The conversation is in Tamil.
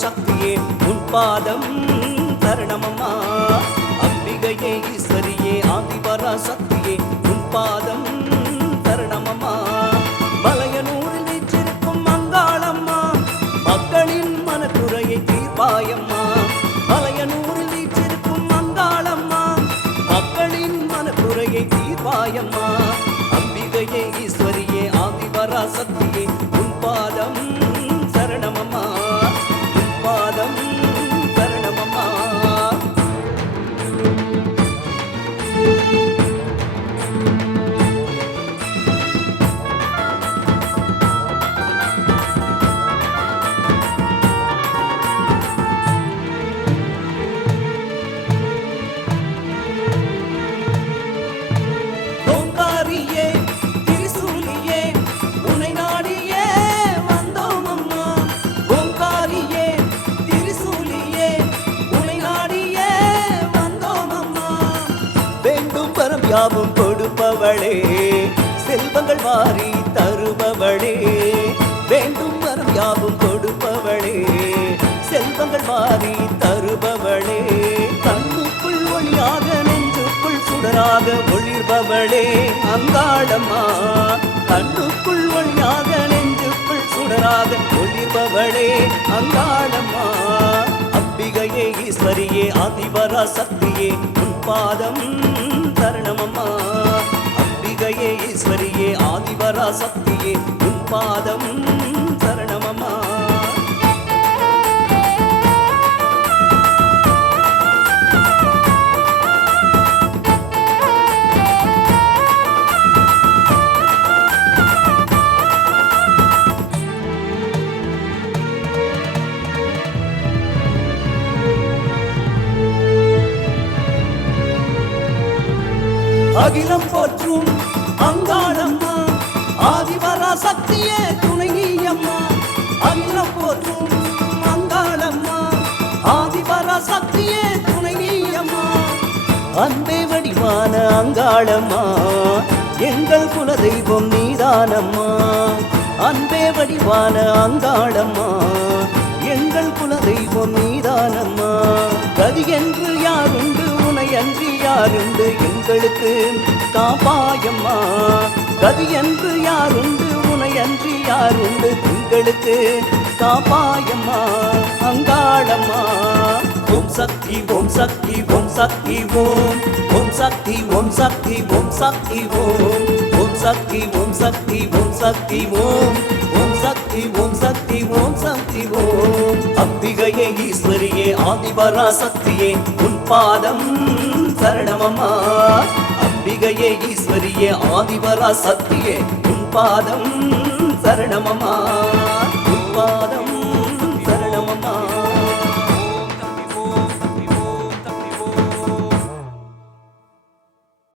சக்தியே உன்பாதம் தருணமம்மா. அம்பிகையே ஈஸ்வரியே ஆதிபரா சக்தியே உன்பாதம் யாவும் கொடுப்பவளே. செல்வங்கள் வாரி தருபவளே. வேண்டும் வரம் யாவும் கொடுப்பவளே. செல்வங்கள் வாரி தருபவளே. கண்ணுக்குள் ஒளியாக நெஞ்சுக்குள் சுடராக ஒளிர்பவளே. அங்காளம்மா கண்ணுக்குள் ஒளியாக நெஞ்சுக்குள் சுடராக ஒளிர்பவளே. அங்காளம்மா அம்பிகையே ஈஸ்வரியே ஆதிபரா சக்தியே உன் பாதம் ஆதிபரா சக்தியே உன் அகிலம் போற்றும் அங்காளம்மா. ஆதிவரா சக்தியே துணை நீயம்மா அகிலம் போற்றும் மங்காளம்மா. ஆதிவரா சக்தியே துணை நீயம்மா அன்பே வடிவான அங்காளம்மா. எங்கள் குலதெய்வம் நீதானம்மா. அன்பே வடிவான அங்காளம்மா. எங்கள் குலதெய்வம் நீதானம்மா. கதி என்று யாருண்டு உனை அன்றி யாருண்டு எங்களுக்கு காப்பாயம்மா. கதி என்று யாருண்டு உனையன்றி யாருண்டு திங்களுக்கு காப்பாயம்மா அங்காளம்மா ஓம் சக்தி ஓம் சக்தி ஓம் சக்தி ஓம் ஓம் சக்தி ஓம் சக்தி ஓம் சக்தி ஓம் ஓம் சக்தி ஓம் சக்தி ஓம் சக்தி ஓம் ஓம் சக்தி ஓம் சக்தி ஓம் சக்தி ஓம் அம்பிகையே ஈஸ்வரியே ஆதிபரா சக்தியே உன் பாதம் சரணமம்மா அம்பிகையே ஈஸ்வரியே ஆதிபரா சக்தியே. உன் பாதம் சரணமமா உன் பாதம்